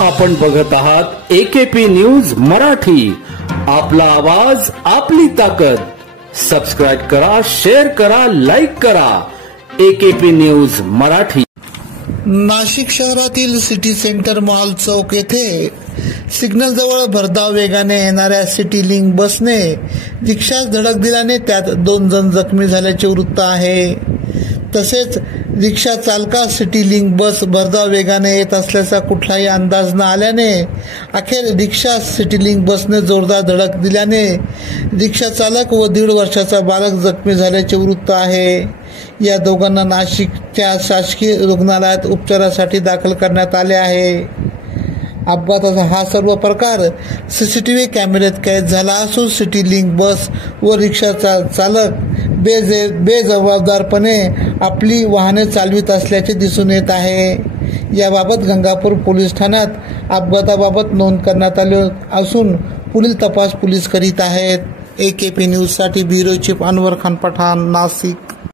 आपण बघत आहात AKP न्यूज मराठी. आपला आवाज आपली ताकद. सबस्क्राइब करा, शेअर करा, लाईक करा. AKP news Marathi. नाशिक शहरातील सिटी सेंटर मॉल चौक येथे सिग्नल जवळ भरधाव वेगाने येणाऱ्या सिटी लिंक बसने रिक्षास धडक दिल्याने त्यात 2 जण जखमी झाल्याचे वृत्त आहे. तसेच रिक्षा चालकास सिटी लिंक बस भरधाव वेगाने येत असल्याचा कुठलाही अंदाज न आल्याने अखेर रिक्षा सिटी लिंक बसने जोरदार धडक दिल्याने रिक्षा चालक व 1.5 वर्षाचा बालक जखमी झाल्याचे वृत्त आहे. या दोघांना नाशिकच्या शासकीय रुग्णालयात उपचारासाठी दाखल करण्यात आले आहे. अपघाताचा हा सर्व प्रकार सीसीटीव्ही कॅमेऱ्यात कैद झाला असून सिटी लिंक बस व रिक्षाचा चालक बेजबाबदारपणे आपली वाहने चालवित असल्याचे दिसून येत आहे. याबाबत गंगापूर पोलीस ठाण्यात अपघाताबाबत नोंद करण्यात आली असून पुढील तपास पोलीस करीत आहेत. AKP न्यूजसाठी ब्युरो चीफ अनवर खान पठाण, नाशिक.